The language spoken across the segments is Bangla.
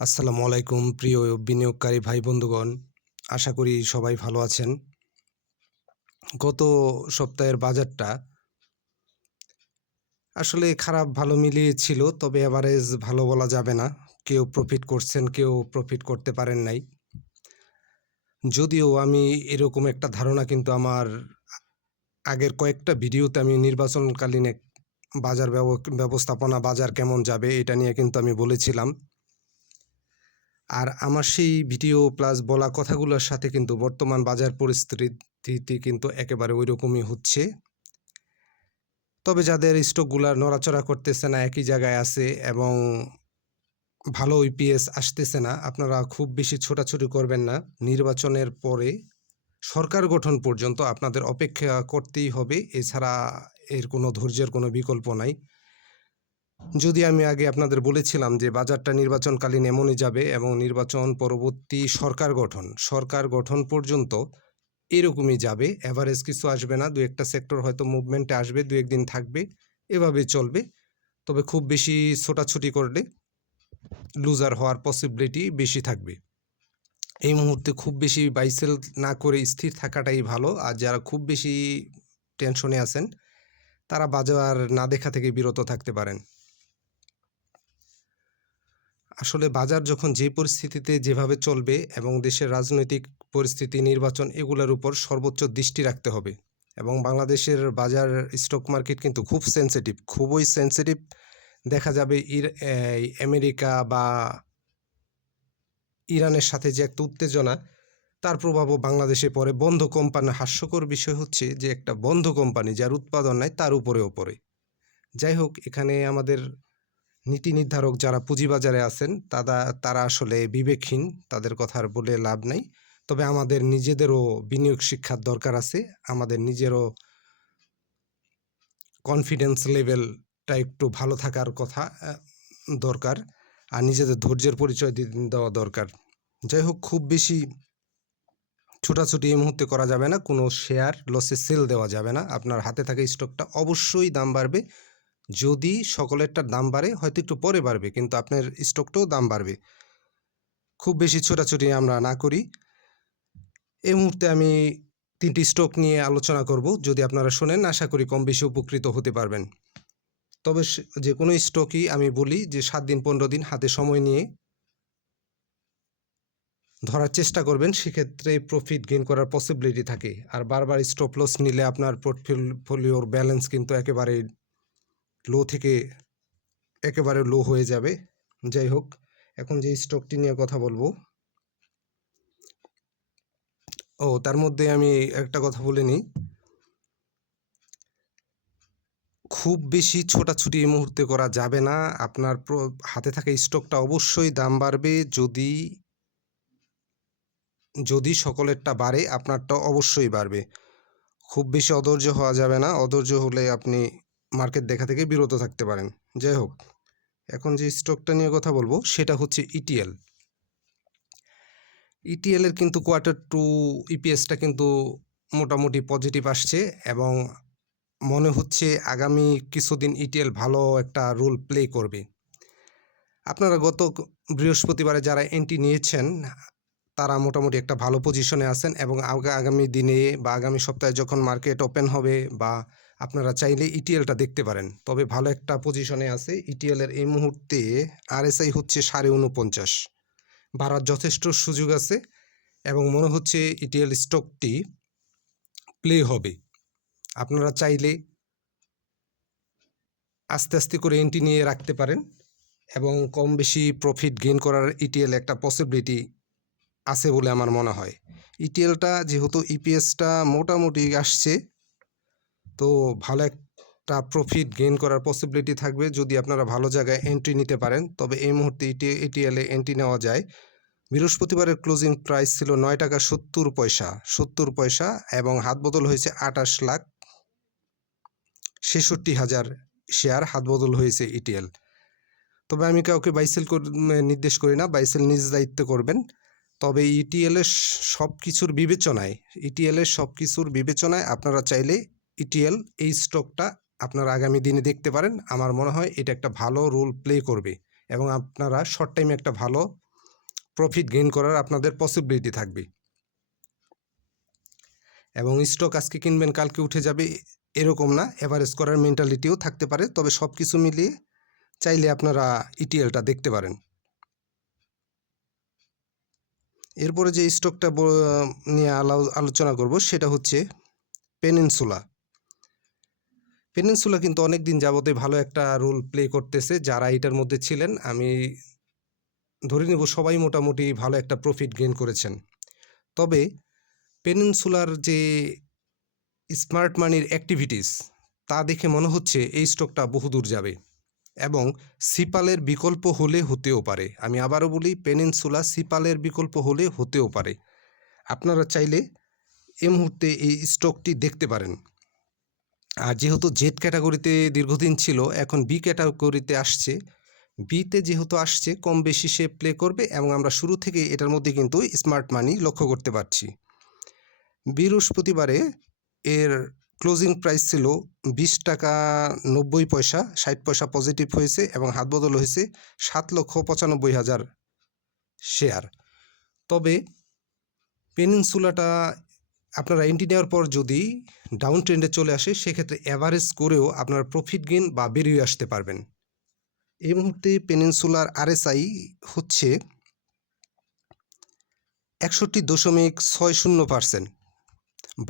আসসালামু আলাইকুম প্রিয় বিনিয়োগকারী ভাই বন্ধুগণ। আশা করি সবাই ভালো আছেন। গত সপ্তাহের বাজারটা আসলে খারাপ ভালো মিলিয়ে ছিল, তবে এভারেজ ভালো বলা যাবে না। কেউ প্রফিট করছেন, কেউ প্রফিট করতে পারেন নাই। যদিও আমি এরকম একটা ধারণা কিন্তু আমার আগের কয়েকটা ভিডিওতে আমি নির্বাচনকালীন বাজার ব্যবস্থাপনা, বাজার কেমন যাবে এটা নিয়ে কিন্তু আমি বলেছিলাম। আর আমার সেই ভিডিও প্লাস বলা কথাগুলোর সাথে কিন্তু বর্তমান বাজার পরিস্থিতি কিন্তু একেবারে ওইরকমই হচ্ছে। তবে যাদের স্টকগুলা নড়াচড়া করতেছে না, একই জায়গায় আছে এবং ভালো ইপিএস আসতেছে না, আপনারা খুব বেশি ছোটাছুটি করবেন না। নির্বাচনের পরে সরকার গঠন পর্যন্ত আপনাদের অপেক্ষা করতেই হবে, এছাড়া এর কোনো ধৈর্যের কোনো বিকল্প নাই। যদি আমি আগে আপনাদের বলেছিলাম যে বাজারটা নির্বাচনকালীন এমনই যাবে এবং নির্বাচন পরবর্তী সরকার গঠন পর্যন্ত এরকমই যাবে। এভারেজ কিছু আসবে না, দু একটা সেক্টর হয়তো মুভমেন্টে আসবে, দু একদিন থাকবে, এভাবে চলবে। তবে খুব বেশি ছোটাছুটি করলে লুজার হওয়ার পসিবিলিটি বেশি থাকবে। এই মুহূর্তে খুব বেশি বাইসেল না করে স্থির থাকাটাই ভালো। আর যারা খুব বেশি টেনশনে আছেন তারা বাজার না দেখা থেকে বিরত থাকতে পারেন। আসলে বাজার যখন যে পরিস্থিতিতে যেভাবে চলবে এবং দেশের রাজনৈতিক পরিস্থিতি, নির্বাচন, এগুলোর উপর সর্বোচ্চ দৃষ্টি রাখতে হবে। এবং বাংলাদেশের বাজার স্টক মার্কেট কিন্তু খুব সেন্সিটিভ, খুবই সেন্সিটিভ। দেখা যাবে আমেরিকা বা ইরানের সাথে যে একটা উত্তেজনা, তার প্রভাবও বাংলাদেশে পড়ে। বন্ধ কোম্পানি, হাস্যকর বিষয় হচ্ছে যে একটা বন্ধ কোম্পানি যার উৎপাদন নাই তার উপরেও পড়ে। যাই হোক, এখানে আমাদের নীতি নির্ধারক যারা পুঁজিবাজারে আছেন তারা আসলে বিবেকহীন, তাদের কথা আর বলে লাভ নাই। তবে আমাদের নিজেদেরও বিনিয়োগ শিক্ষার দরকার আছে, আমাদের নিজেরও কনফিডেন্স লেভেলটা একটু ভালো থাকার কথা দরকার, আর নিজেদের ধৈর্যের পরিচয় দেওয়া দরকার। যাই হোক, খুব বেশি ছোটাছুটি এই মুহূর্তে করা যাবে না, কোনো শেয়ার লসে সেল দেওয়া যাবে না। আপনার হাতে থাকা স্টকটা অবশ্যই দাম বাড়বে। যদি সকলেরটার দাম বাড়ে হয়তো একটু পরে বাড়বে, কিন্তু আপনার স্টকটাও দাম বাড়বে। খুব বেশি ছোটাছুটি আমরা না করি। এই মুহূর্তে আমি 3টি স্টক নিয়ে আলোচনা করব। যদি আপনারা শোনেন, আশা করি কম বেশি উপকৃত হতে পারবেন। তবে যে কোনো স্টকই আমি বলি যে 7 দিন 15 দিন হাতে সময় নিয়ে ধরার চেষ্টা করবেন, সেক্ষেত্রে প্রফিট গেইন করার পসিবিলিটি থাকে। আর বারবার স্টপ লস নিলে আপনার পোর্টফোলিওর ব্যালেন্স কিন্তু একেবারে লো থেকে একেবারে লো হয়ে যাবে। যাই হোক, এখন যে স্টকটি নিয়ে কথা বলবো, তার মধ্যে আমি একটা কথা বলে নিই। খুব বেশি ছোটাছুটি এই মুহূর্তে করা যাবে না। আপনার হাতে থাকা স্টকটা অবশ্যই দাম বাড়বে। যদি সকলেরটা বাড়ে, আপনারটা অবশ্যই বাড়বে। খুব বেশি অধৈর্য হওয়া যাবে না, অধৈর্য হলে আপনি মার্কেট দেখা থেকে বিরত থাকতে পারেন। যাই হোক, এখন যে স্টকটা নিয়ে কথা বলবো সেটা হচ্ছে ইটিএল। ইটিএলের কিন্তু Q2 ইপিএসটা কিন্তু মোটামুটি পজিটিভ আসছে এবং মনে হচ্ছে আগামী কিছুদিন ইটিএল ভালো একটা রোল প্লে করবে। আপনারা গত বৃহস্পতিবারে যারা এন্ট্রি নিয়েছেন তারা মোটামুটি একটা ভালো পজিশনে আছেন এবং আগামী দিনে বা আগামী সপ্তাহে যখন মার্কেট ওপেন হবে বা আপনারা চাইলে ইটিএলটা দেখতে পারেন। তবে ভালো একটা পজিশনে আছে ইটিএলের। এই মুহূর্তে আরএসআই হচ্ছে 49.5, বাড়ার যথেষ্ট সুযোগ আছে এবং মনে হচ্ছে ইটিএল স্টকটি প্লে হবে। আপনারা চাইলে আস্তে আস্তে করে এন্ট্রি নিয়ে রাখতে পারেন এবং কম বেশি প্রফিট গেইন করার ইটিএল একটা পসিবিলিটি আছে বলে আমার মনে হয়। ইটিএলটা যেহেতু ইপিএসটা মোটামুটি আসছে, তো ভালো একটা প্রফিট গেইন করার পসিবিলিটি থাকবে যদি আপনারা ভালো জায়গায় এন্ট্রি নিতে পারেন। তবে এই মুহূর্তে ইটিএলে এন্ট্রি নেওয়া যায়। বৃহস্পতিবারের ক্লোজিং প্রাইস ছিল 9 টাকা 70 পয়সা এবং হাত বদল হয়েছে 28,66,000 শেয়ার হাত বদল হয়েছে ইটিএল। তবে আমি কাউকে বাইসেল নির্দেশ করি না, বাইসেল নিজ দায়িত্বে করবেন। তবে ইটিএলের সব কিছুর বিবেচনায় আপনারা চাইলে ইটিএল এই স্টকটা আপনারা আগামী দিনে দেখতে পারেন। আমার মনে হয় এটা একটা ভালো রোল প্লে করবে এবং আপনারা শর্ট টাইমে একটা ভালো প্রফিট গেইন করার আপনাদের পসিবিলিটি থাকবে। এবং স্টক আজকে কিনবেন কালকে উঠে যাবে এরকম না, এভারেজ করার মেন্টালিটিও থাকতে পারে। তবে সব কিছু মিলিয়ে চাইলে আপনারা ইটিএলটা দেখতে পারেন। এরপরে যে স্টকটা নিয়ে আলোচনা করব সেটা হচ্ছে পেনিনসুলা। পেনিনসুলা কিন্তু অনেক দিন যাবতে ভালো একটা রোল প্লে করতেছে। যারা এটার মধ্যে ছিলেন আমি ধরে নেব সবাই মোটামুটি ভালো একটা প্রফিট গেইন করেছেন। তবে পেনিনসুলার যে স্মার্ট মানির অ্যাক্টিভিটিস তা দেখে মনে হচ্ছে এই স্টকটা বহুদূর যাবে এবং সিপালের বিকল্প হলে হতেও পারে। আমি আবারও বলি, পেনিনসুলা সিপালের বিকল্প হলে হতেও পারে। আপনারা চাইলে এই মুহূর্তে এই স্টকটি দেখতে পারেন। আর যেহেতু জেড ক্যাটাগরিতে দীর্ঘদিন ছিল, এখন বি ক্যাটাগরিতে আসছে। বিতে যেহেতু আসছে কম বেশি সে প্লে করবে এবং আমরা শুরু থেকে এটার মধ্যে কিন্তু স্মার্ট মানি লক্ষ্য করতে পারছি। বৃহস্পতিবারে এর ক্লোজিং প্রাইস ছিল 20 টাকা 90 পয়সা, 60 পয়সা পজিটিভ হয়েছে এবং হাত বদল হয়েছে 7,95,000 শেয়ার। তবে পেনিনসুলাটা আপনারা এন্ট্রি নেওয়ার পর যদি ডাউন ট্রেন্ডে চলে আসে সেক্ষেত্রে অ্যাভারেজ করেও আপনারা প্রফিট গেইন বা বেরিয়ে আসতে পারবেন। এই মুহূর্তে পেনিনসুলার আরএসআই হচ্ছে 61.60%।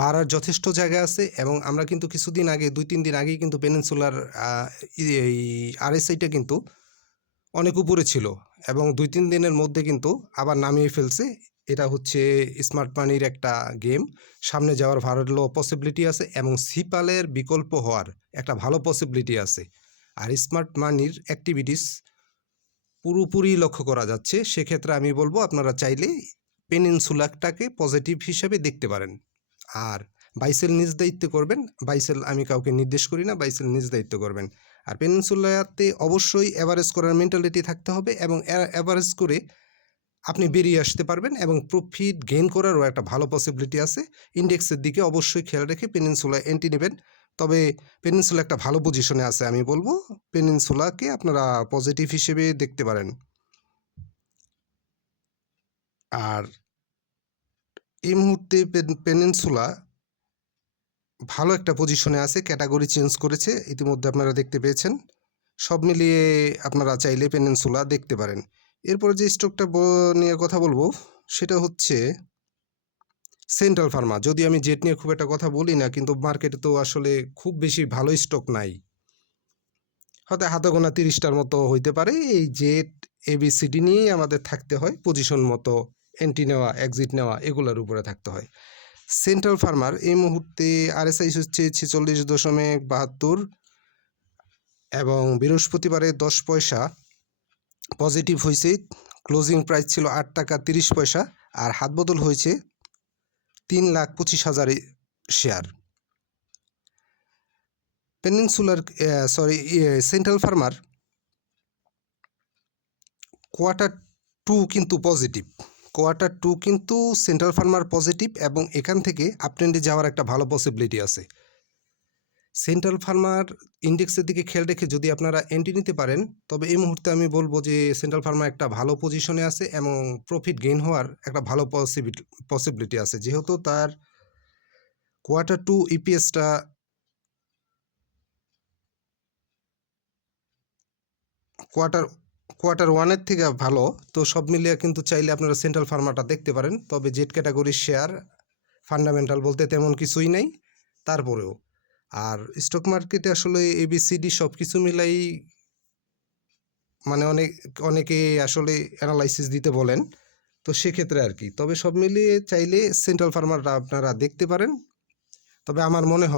বাড়ার যথেষ্ট জায়গা আছে এবং আমরা কিন্তু কিছুদিন আগে 2-3 দিন আগেই কিন্তু পেনিনসুলার এই আরএসআইটা কিন্তু অনেক উপরে ছিল এবং 2-3 দিনের মধ্যে কিন্তু আবার নামিয়ে ফেলছে। এটা হচ্ছে স্মার্ট মানির একটা গেম। সামনে যাওয়ার ভালো পসিবিলিটি আছে এবং সিপালের বিকল্প হওয়ার একটা ভালো পসিবিলিটি আছে। আর স্মার্ট মানির অ্যাক্টিভিটিস পুরোপুরি লক্ষ্য করা যাচ্ছে। সেক্ষেত্রে আমি বলবো আপনারা চাইলে পেনিনসুলাটাকে পজিটিভ হিসেবে দেখতে পারেন। আর বাইসেল নিজ দায়িত্ব করবেন। বাইসেল আমি কাউকে নির্দেশ করি না, বাইসেল নিজ দায়িত্ব করবেন। আর পেনিনসুলাতে অবশ্যই অ্যাভারেজ করার মেন্টালিটি থাকতে হবে এবং অ্যাভারেজ করে আপনি বেরিয়ে আসতে পারবেন এবং প্রফিট গেইন করারও একটা ভালো পসিবিলিটি আছে। ইন্ডেক্সের দিকে অবশ্যই খেয়াল রেখে পেনিনসুলা এন্ট্রি নেবেন। তবে পেনিনসুলা একটা ভালো পজিশনে আছে, আমি বলবো পেনিনসুলাকে আপনারা পজিটিভ হিসেবে দেখতে পারেন। আর এই মুহূর্তে পেনিনসুলা ভালো একটা পজিশনে আছে, ক্যাটাগরি চেঞ্জ করেছে ইতিমধ্যে আপনারা দেখতে পেয়েছেন। সব মিলিয়ে আপনারা চাইলে পেনিনসুলা দেখতে পারেন। এরপরে যে স্টকটা নিয়ে কথা বলবো সেটা হচ্ছে সেন্ট্রাল ফার্মা। যদি আমি জেট নিয়ে খুব একটা কথা বলি না, কিন্তু মার্কেটে তো আসলে খুব বেশি ভালো স্টক নাই, হয়তো হাতে গোনা 30টার মতো হইতে পারে। এই জেট এবিসিডি নিয়েই আমাদের থাকতে হয়, পজিশন মতো এন্ট্রি নেওয়া এক্সিট নেওয়া এগুলোর উপরে থাকতে হয়। সেন্ট্রাল ফার্মার এই মুহূর্তে আরএসআই হচ্ছে 46.72 এবং বৃহস্পতিবারে 10 পয়সা পজিটিভ হয়েছে। ক্লোজিং প্রাইস ছিল 8 টাকা 30 পয়সা আর হাত বদল হয়েছে 3,25,000 share. Peninsular central farmer Q2 কিন্তু পজিটিভ। Q2 কিন্তু সেন্ট্রাল ফার্মার পজিটিভ এবং এখান থেকে আপট্রেন্ডে যাওয়ার একটা ভালো পসিবিলিটি আছে। সেন্ট্রাল ফার্মার ইন্ডেক্সের দিকে খেয়াল রেখে যদি আপনারা এন্ট্রি নিতে পারেন, তবে এই মুহূর্তে আমি বলবো যে সেন্ট্রাল ফার্মার একটা ভালো পজিশনে আছে এবং প্রফিট গেইন হওয়ার একটা ভালো পসিবিলিটি আছে। যেহেতু তার Q2 ইপিএসটা Q1 থেকে ভালো, তো সব মিলিয়ে কিন্তু চাইলে আপনারা সেন্ট্রাল ফার্মাটা দেখতে পারেন। তবে জেড ক্যাটাগরির শেয়ার ফান্ডামেন্টাল বলতে তেমন কিছুই নাই তারপরেও। আর স্টক মার্কেটে আসলে এবিসিডি সব কিছু মিলাই মানে অনেকে আসলে অ্যানালাইসিস দিতে বলেন, তো সেক্ষেত্রে আর কি। তবে সব মিলিয়ে চাইলে সেন্ট্রাল ফার্মারটা আপনারা দেখতে পারেন। তবে আমার মনে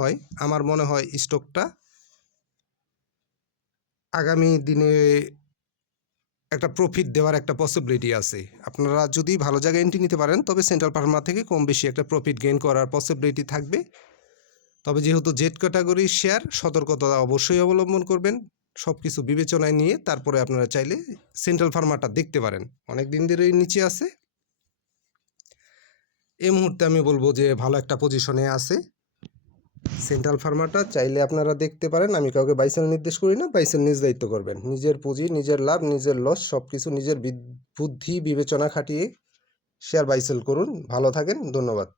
হয় স্টকটা আগামী দিনে একটা প্রফিট দেওয়ার একটা পসিবিলিটি আছে। আপনারা যদি ভালো জায়গায় এন্ট্রি নিতে পারেন তবে সেন্ট্রাল ফার্মা থেকে কম বেশি একটা প্রফিট গেইন করার পসিবিলিটি থাকবে। তবে যেহেতু জেড ক্যাটাগরির শেয়ার, সতর্কতা অবশ্যই অবলম্বন করবেন। সব কিছু বিবেচনায় নিয়ে তারপরে আপনারা চাইলে সেন্ট্রাল ফার্মাটা দেখতে পারেন। অনেক দিন ধরেই নিচে আছে, এই মুহূর্তে আমি বলবো যে ভালো একটা পজিশনে আছে। সেন্ট্রাল ফার্মাটা চাইলে আপনারা দেখতে পারেন। আমি কাউকে বাই সেল নির্দেশ করি না, বাই সেল নিজ দায়িত্ব করবেন। নিজের পুঁজি, নিজের লাভ, নিজের লস সবকিছু নিজের বুদ্ধি বিবেচনা খাটিয়ে শেয়ার বাই সেল করুন। ভালো থাকেন, ধন্যবাদ।